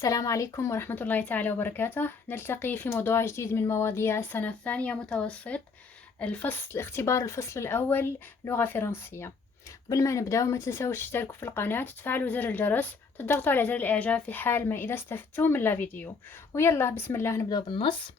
السلام عليكم ورحمة الله تعالى وبركاته. نلتقي في موضوع جديد من مواضيع السنة الثانية متوسط اختبار الفصل الأول لغة فرنسية. قبل ما نبدأ ما تنسوش تشتركوا في القناة وتفعلوا زر الجرس وتضغطوا على زر الإعجاب في حال ما إذا استفدتوا من الفيديو. ويلا بسم الله نبدأ بالنص.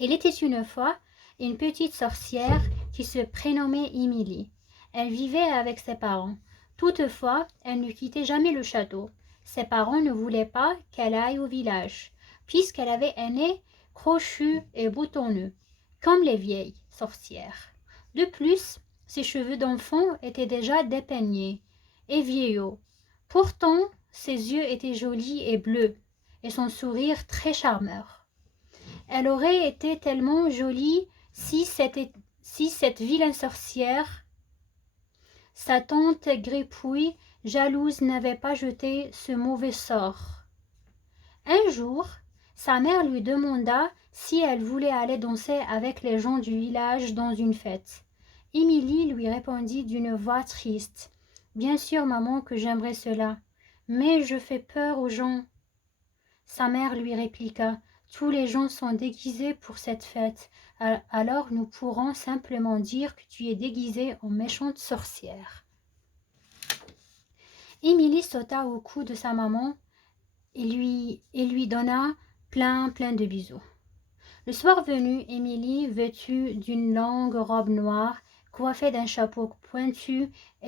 Il était une fois une petite sorcière qui se prénommait Émilie. Elle vivait avec ses parents. Toutefois, elle ne quittait jamais le château. Ses parents ne voulaient pas qu'elle aille au village, puisqu'elle avait un nez crochu et boutonneux, comme les vieilles sorcières. De plus, ses cheveux d'enfant étaient déjà dépeignés et vieillots. Pourtant, ses yeux étaient jolis et bleus, et son sourire très charmeur. Elle aurait été tellement jolie si cette vilaine sorcière, sa tante Gripouille, jalouse, n'avait pas jeté ce mauvais sort. Un jour, sa mère lui demanda si elle voulait aller danser avec les gens du village dans une fête. Émilie lui répondit d'une voix triste. « Bien sûr, maman, que j'aimerais cela, mais je fais peur aux gens. » Sa mère lui répliqua. « Tous les gens sont déguisés pour cette fête, alors nous pourrons simplement dire que tu es déguisée en méchante sorcière. » Émilie sauta au cou de sa maman et lui donna plein de bisous. Le soir venu, Émilie, vêtue d'une longue robe noire, coiffée d'un chapeau pointu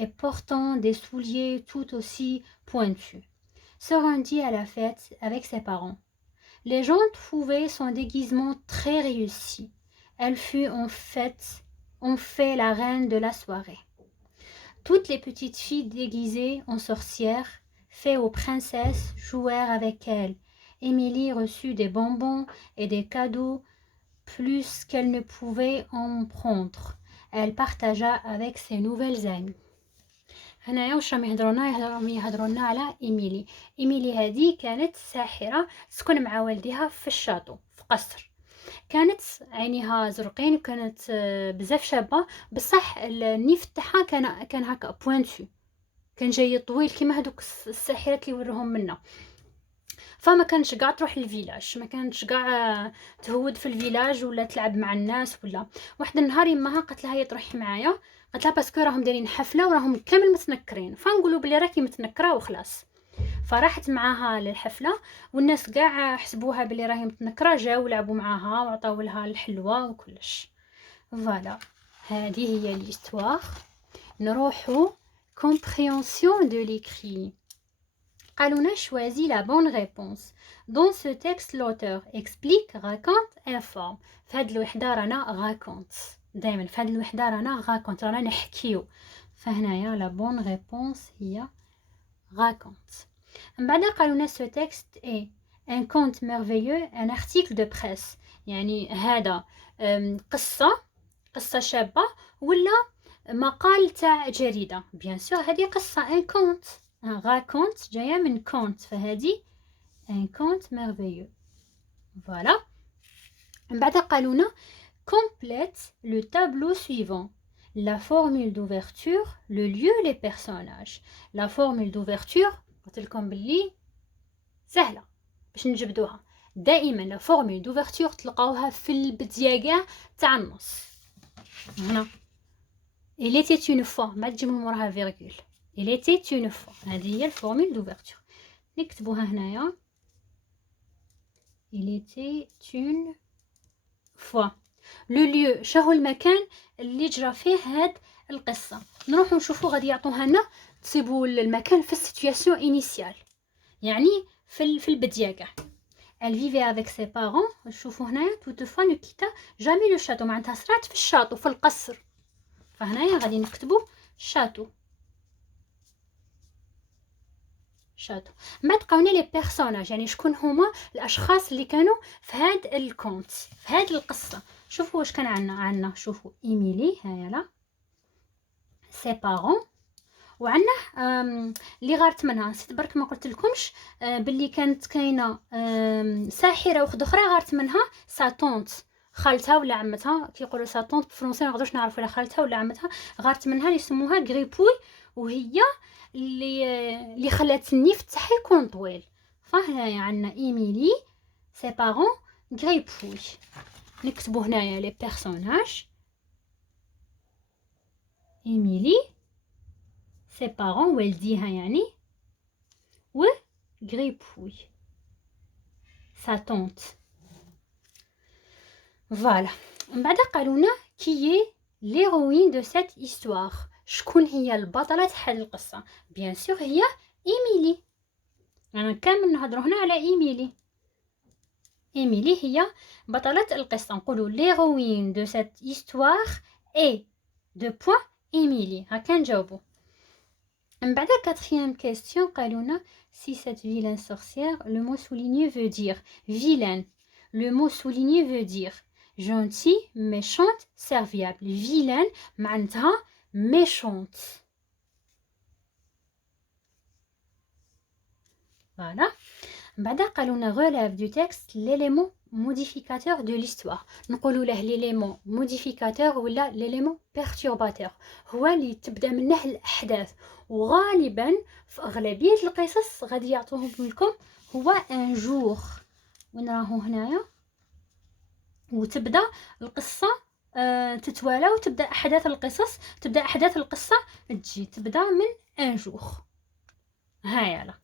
et portant des souliers tout aussi pointus, se rendit à la fête avec ses parents. Les gens trouvaient son déguisement très réussi. Elle fut en fait la reine de la soirée. Toutes les petites filles déguisées en sorcières, fées aux princesses, jouèrent avec elle. Émilie reçut des bonbons et des cadeaux plus qu'elle ne pouvait en prendre. Elle partagea avec ses nouvelles amies. هنايا واش راهم يهضرونا على إيميلي هذه كانت ساحرة تسكن مع والديها في الشاطو في قصر. كانت عينيها زرقين وكانت بزاف شابه، بصح النيف تاعها كان هكا بوينتو، كان جاي طويل كيما هذوك الساحرات اللي وروهم منا. فما كانش قاع تروح للفيلاج، ما كانش قاع تهود في الفيلاج ولا تلعب مع الناس. ولا واحد النهار يماها قالت لها تروحي معايا، قالت لها باسكو راهم دايرين حفله وراهم كامل متنكرين، فنقولوا بلي راكي متنكره وخلاص. فراحت معاها للحفله والناس قاع حسبوها بلي راهي متنكره، جاو لعبوا معاها وعطاو لها الحلوى وكلش. فوالا هذه هي ليستوار. نروحوا compréhension de l'écrit. قالونا choisis la bonne réponse. Dans ce texte l'auteur explique, raconte, informe. في هاد الوحده رانا raconte، دائما في هاد الوحده رانا raconte، رانا نحكيو. فهنايا la bonne réponse هي raconte. من بعد قالونا ce texte est un conte merveilleux, un article de presse. يعني هذا قصة شابة ولا مقال تاع جريدة. bien sûr هذه قصة un conte. un raconte جاية من conte، فهذه un conte merveilleux. voilà. من بعد قالونا complète le tableau suivant. La formule d'ouverture, le lieu, les personnages. La formule d'ouverture قلت لكم باللي سهله باش نجبدوها. دائما لا فورمول دوفرتور تلقاوها في البدايه تاع النص. هنا il était une fois، ما تجي من موراها فيرغول. il était une fois، هذه هي الفورمول دوفرتور. نكتبوها هنايا il était une fois. لو ليو شهو المكان اللي جرى فيه هاد القصه. نروحو نشوفو غادي يعطوها لنا تصيبوا المكان في السيتوياسيون انيسيال، يعني في البدايه كاع. elle vivait avec ses parents. نشوفوا هنايا toutefois ne quitta jamais le château، معناتها صرات في الشاطو في القصر. فهنايا غادي نكتبوا شاتو. بعد قاونا لي بيرسوناج، يعني شكون هما الاشخاص اللي كانوا في هاد الكونت في هاد القصه. شوفوا واش كان عندنا شوفوا إيميلي هايا لا سي بارون، وعندنا اللي غارت منها نسيت برك ما قلت لكمش باللي كانت كاينه ساحره وحده اخرى غارت منها سا طونت، خالتها ولا عمتها. كيقولوا سا طونت بالفرنسي ما نقدرش نعرفوا لا خالتها ولا عمتها. غارت منها اللي يسموها غريبوي، وهي اللي خلات النيف تاعها يكون طويل. فهنايا عندنا إيميلي سي بارون غريبوي. نكتبو هنايا لي بيرسوناج. إيميلي سي بارون والديها يعني، و غريبوي سا طونت. فوالا. من بعد قالونا كي ليروين دو سيت هيستوار، شكون هي البطلة هاد القصة؟ بيان سور هي إيميلي. أنا كامل نهضرو هنا على إيميلي. إيميلي هي بطلة القصة. نقولو ليروين دو سيت هيستوار اي دو بوين إيميلي. هاكا نجاوبو. من بعد quatrième question قالونا si cette vilaine sorcière, le mot souligné veut dire vilaine. Le mot souligné veut dire gentil, méchante, serviable. Vilaine معناتها méchante. Voilà. بعد قالونا relève du texte l'élément modificateur de l'histoire. نقولوا له l'élément modificateur ولا l'élément perturbateur. هو اللي تبدا منه الأحداث، وغالبا في أغلبية القصص غادي يعطوهم لكم هو ان جور. وين راهو هنايا؟ وتبدا القصة تتوالى، وتبدا أحداث القصص، تبدا أحداث القصة تبدا من ان جور. هايلا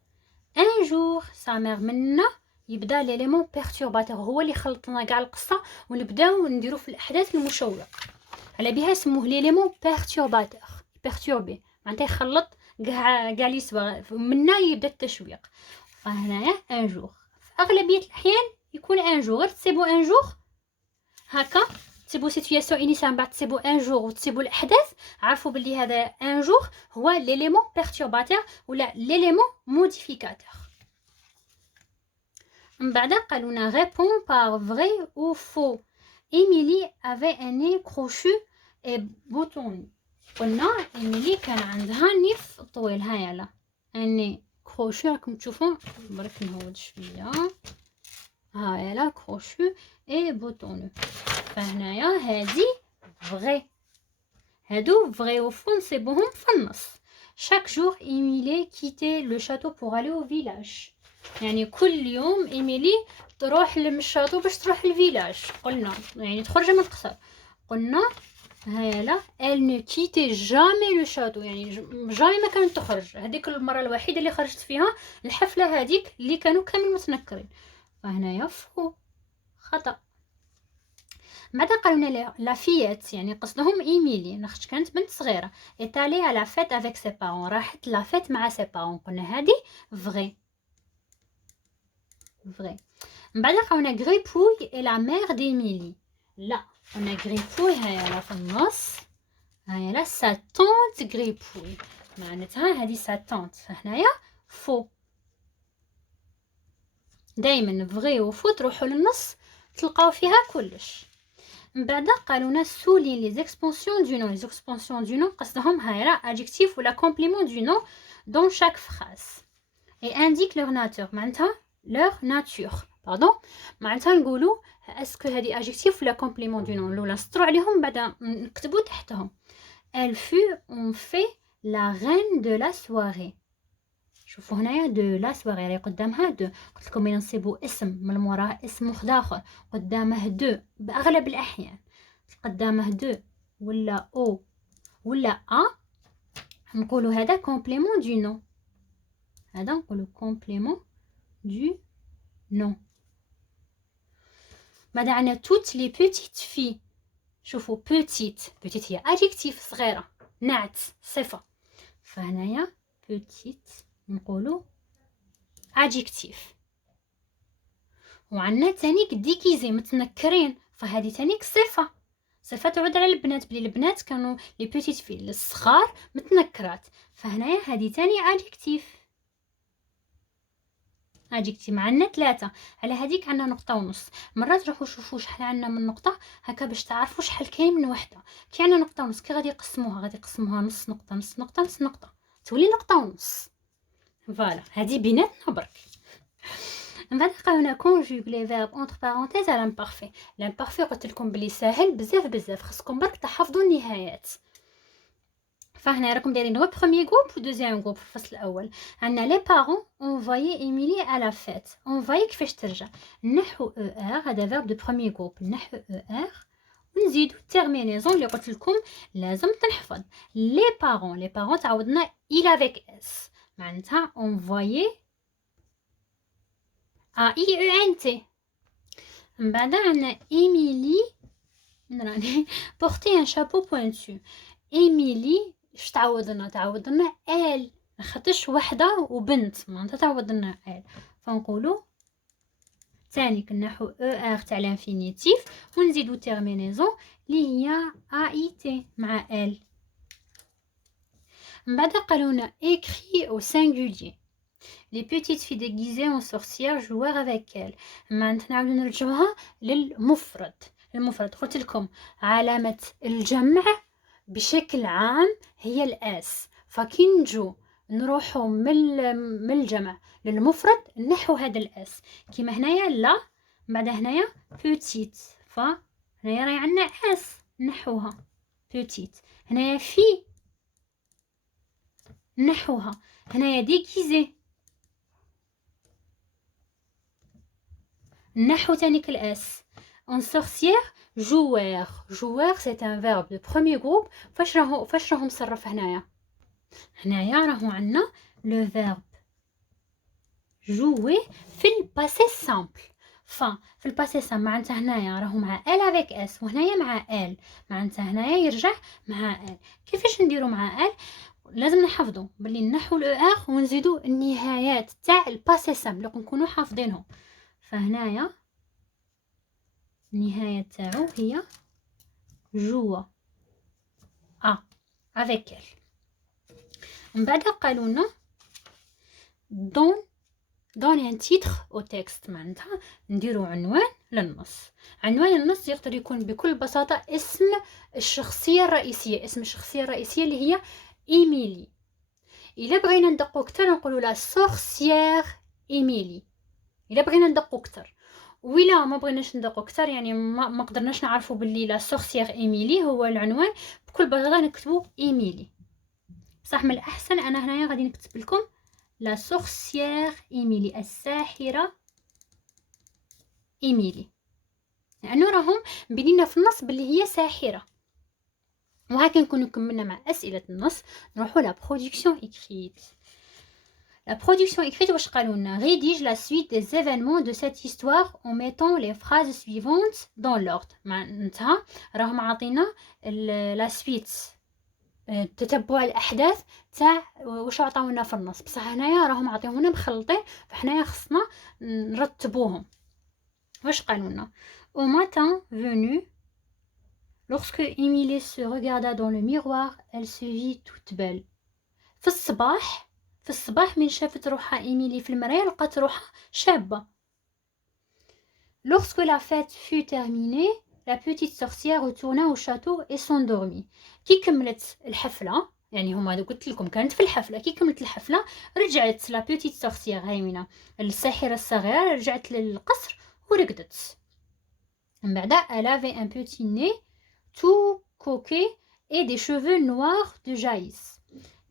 ان جور سا مير منا يبدا ليليمون بيرتورباتور، هو اللي خلطنا كاع القصه ونبداو نديرو في الاحداث المشوقه. على بها سموه ليليمون بيرتورباتور، بيرتوربي معناتها يخلط كاع لي سوا، منا يبدا التشويق. فهنايا ان جور في اغلبيه الاحيان يكون ان جور، غير تسيبو ان جور هكا، تسيبو سيتوياسيون انيسيال، بعد تسيبو ان جور وتسيبو الاحداث، عرفوا بلي هذا ان جور هو ليليمون بيرتورباتور ولا ليليمون موديفيكاتور. من بعد قالونا répond par vrai ou faux. إيميلي avait un nez crochu et boutonné. قلنا إيميلي كان عندها نيف طويل. هايلا un nez crochu راكم تشوفون، برك نهود شويه. هايلا crochu et boutonné. فهنايا هادي vrai، هادو vrai و faux نصيبوهم في النص. chaque jour Émilie quittait le château pour aller au village. يعني كل يوم إيميلي تروح للشاطو باش تروح الفيلاج. قلنا يعني تخرج من القصر. قلنا هايلا elle ne quittait jamais le château، يعني جامي ما كانت تخرج. هذيك المره الوحيده اللي خرجت فيها الحفله هذيك اللي كانوا كامل متنكرين. فهنايا فو خطا. بعد قالوا لا فيات يعني قصدهم إيميلي، نخش كانت بنت صغيره. ايطالي على فيت افيك سي بارون، راحت لا فيت مع سي بارون. قلنا هذه فري. vrai. من بعد قلنا غريبوي et la mère d'Émilie. لا قلنا غريبوي هايلا في النص، هايلا sa tante غريبوي معناتها هذه sa tante. فهنايا فو. دائما فغي وفو تروحوا للنص تلقاو فيها كلش. من بعد قالونا سولي لي زيكسبونسيون دو نون. لي زيكسبونسيون دو نون قصدهم هايلا ادجكتيف ولا كومبليمون دو نون دون شاك فراز et indique leur nature معناتها leur nature. pardon. معناتها نقولوا اسكو هذه adjectif ولا complément du nom. الاولى نسطروا عليهم بعد نكتبوا تحتهم. elle fut en fait la reine de la soirée. شوفوا هنايا de la soirée راهي قدامها دو. قلت لكم ملي نصيبوا اسم من موراه اسم واحد اخر قدامه دو باغلب الاحيان قدامه دو ولا او ولا ا نقولوا هذا complément du nom. هذا نقولوا complément du nom. بعد عندنا toutes les petites filles. شوفوا petite هي adjectif صغيرة، نعت صفة. فهنايا petite نقولوا adjectif. وعندنا تانيك ديكيزي متنكرين، فهذه تانيك صفة تعود على البنات، بلي البنات كانوا les petites filles الصغار متنكرات. فهنايا هذه تاني adjectif. ادجكتيف معنا 3. على هذيك عندنا نقطه ونص. مرات روحوا شوفوا شحال عندنا من نقطه هكا باش تعرفوا شحال كاين من وحده. كي عندنا نقطه ونص كي غادي يقسموها نص نقطه نص نقطه نص نقطه تولي نقطه ونص. فوالا هذه بيناتنا برك. من بعد قالنا كونجوغ لي فيرب اونتر بارونتيز على لامبارفي. لامبارفي قلت لكم بلي ساهل بزاف خصكم برك تحفظوا النهايات. فهنا راكم دايرين غير بروميير جروب و دوزيام جروب في الفصل الاول. عندنا لي بارون انفوايي ايميلي على فيت. انفوايي كيفاش ترجع، نحو او ار، هذا فيرب دو بروميير جروب، نحو او ار ونزيدو تيرمينيزون اللي قلت لكم لازم تنحفظ. لي بارون تعوضنا il avec s، معناتها انفوايي ا اي او ان تي. من بعد عندنا ايميلي، من راني بورتي ان شابو بوينتو. ايميلي اش تعوضنا ال، خاطرش وحده وبنت معناتها تعوضنا ال، فنقولوا ثاني كنحو او ار تاع الانفينيتيف ونزيدو تيرمينيزون اللي هي ا اي تي مع ال. من بعد قالونا écrit au singulier. Les petites filles déguisées en sorcières jouèrent avec elle. معناتها نعاودو نرجعوها للمفرد. المفرد قلت لكم علامة الجمع بشكل عام هي الاس، فكي نجو نروحو من الجمع للمفرد نحو هذا الاس. كيما هنايا لا، بعد هنايا بوتيت، فهنايا راهي عندنا اس نحوها بوتيت. هنايا في نحوها، هنايا ديكيزي نحو تانيك الاس. en sorcière joueur c'est un verbe de premier groupe. فاش راهو مصرف هنايا راهو عندنا لو فيرب جوي في الباسي سامبل. في الباسي سامبل معناتها هنايا راهو مع ال افيك اس وهنايا مع ال، معناتها هنايا يرجع مع ال. كيفاش نديرو مع ال؟ لازم نحفظوا باللي نحو الاو ار ونزيدو النهايات تاع الباسي سامبل لو نكونوا حافظينهم. فهنايا النهايه تاعو هي جوا avec elle. من بعد قالوا لنا donne un titre au texte، معناتها نديرو عنوان للنص. عنوان النص يقدر يكون بكل بساطة اسم الشخصية الرئيسية، اسم الشخصية الرئيسية اللي هي إيميلي. إلا بغينا ندقو كتر نقولوا لا سورسيير إيميلي، إلا بغينا ندقو كتر. وإلا ما بغيناش ندقو كتر يعني ما قدرناش نعرفوا باللي لا سورسيير إيميلي هو العنوان، بكل بساطة نكتبو إيميلي. صح، من الأحسن أنا هنايا غادي نكتب لكم لا سورسيير إيميلي، الساحرة إيميلي، لأنه راهم بنينا في النص باللي هي ساحرة. وهكا نكونوا كملنا مع أسئلة النص. نروحوا لا برودكسيون إكريت. La production écrite واش قالوا لنا rédige la suite des événements de cette histoire en mettant les phrases suivantes dans l'ordre. معناتها راهم عاطينا لا سويت، تتبع الاحداث تاع واش عطاونا في النص، بصح هنايا راهم عطيونا مخلطين، فحنايا خصنا نرتبوهم. واش قالوا لنا au matin venu lorsque Émilie se regarda dans le miroir elle se vit toute belle. في الصباح من شافت روحها إيميلي في المرايا لقات روحها شابة. lorsque la fête fut terminée la petite sorcière retourna au château et s'endormit. كي كملت الحفلة، يعني هما قلت لكم كانت في الحفلة، كي كملت الحفلة رجعت لا بيتيت سورسيير هايمنة الساحرة الصغيرة، رجعت للقصر ورقدت. من بعد elle avait un petit nez tout coquet et des cheveux noirs de jaïs.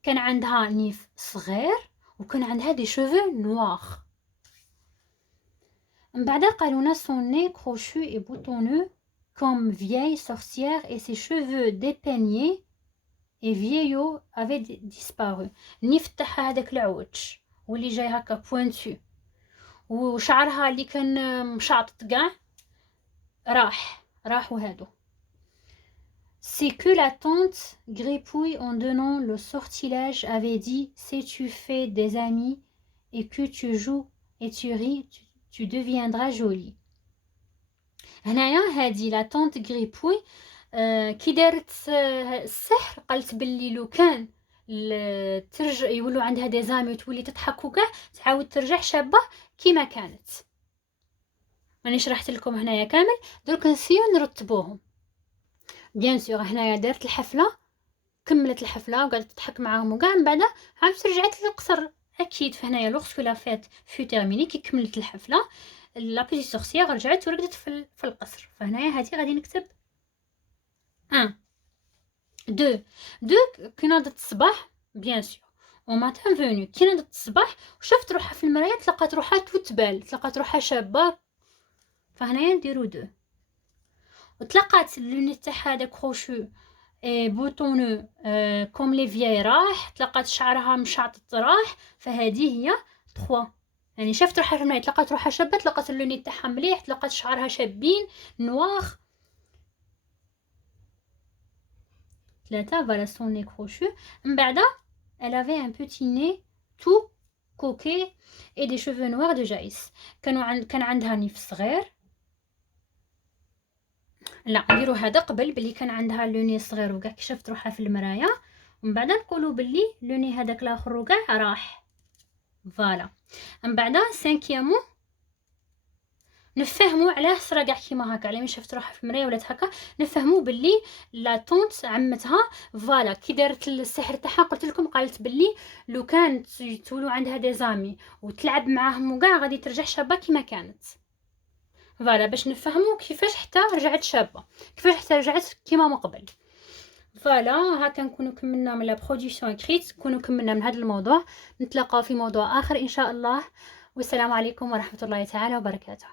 كان عندها نيف صغير وكان عندها دي شوفو نوار. من بعد قالونا son nez crochu et boutonneux comme vieille sorcière et ses cheveux dépeignés et vieillots avaient disparu. النيف تاعها هذاك العوج واللي جاي هكا بوينتو وشعرها اللي كان مشاطط كاع راحوا هادو. C'est que la tante Gripouille, en donnant le sortilège, avait dit si tu fais des amis et que tu joues et tu ris, tu deviendras jolie. هنايا هادي لا طونت غريبوي كي دارت السحر قالت باللي لو كان ترجع يولوا عندها دي زامي وتولي تضحك وكاع تعاود ترجع شابه كيما كانت. راني شرحت لكم هنايا كامل، درك نسيو نرتبوهم. بيان سور هنايا دارت الحفله، كملت الحفله وقعدت تضحك معاهم وكاع، من بعد عاودت رجعت للقصر اكيد. فهنايا لوغسكو لا فيت في تيرميني كي كملت الحفله لا بيتي سورسيير رجعت ورقدت في القصر. فهنايا هاتي غادي نكتب 1. دو دو كي ناضت الصباح بيان سور او ماتان فونو كي ناضت الصباح وشافت روحها في المرايه تلقات روحها توتبال تلقات روحها شابه فهنايا نديرو دو وتلقات اللونيت تاعها داك كروشو بوطونو كوم لي فياي راح تلقات شعرها مشعطط راح فهذه هي 3 يعني شافت روحها في المرايه تلقات روحها شابه تلقات اللونيت تاعها مليح تلقات شعرها شابين نواغ 3 فوالا سون ني كروشو من بعد elle avait un petit nez tout coquet et des cheveux noirs de jaïs كان عندها نيف صغير لا نديرو هذا قبل بلي كان عندها لوني صغير وكاع كي شافت روحها في المرايه ومن بعد نقولوا بلي لوني هذاك الاخر وكاع راح فوالا من بعد سانكيامو نفهموا علاه صرا كاع كيما هكا على ملي شافت روحها في المرايه ولات هكا نفهموا بلي لا طونت عمتها فوالا كي دارت السحر تاعها قلت لكم قالت بلي لو كانت تولوا عندها دي زامي وتلعب معاهم وكاع غادي ترجع شابه كيما كانت فوالا باش نفهموا كيفاش حتى رجعت شابه كيفاش حتى رجعت كيما من قبل فوالا هكا نكونوا كملنا من لا برودكسيون اكريت نكونوا كملنا من هذا الموضوع نتلاقاو في موضوع اخر ان شاء الله والسلام عليكم ورحمه الله تعالى وبركاته.